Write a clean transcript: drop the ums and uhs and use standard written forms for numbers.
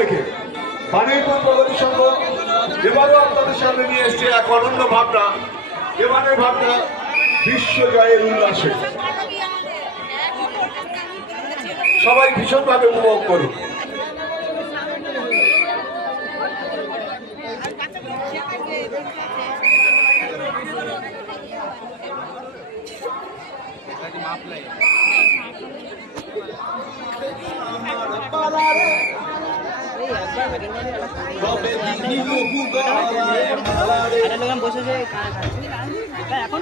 রেখে বারুইপুর প্রগতি সংঘ এবারও আপনাদের সামনে নিয়ে এসছে এক অনন্য ভাবনা। এবারের ভাবনা বিশ্ব জয়ের উল্লাসে। সবাই ভীষণভাবে উপভোগ করুন। বসেছে এখন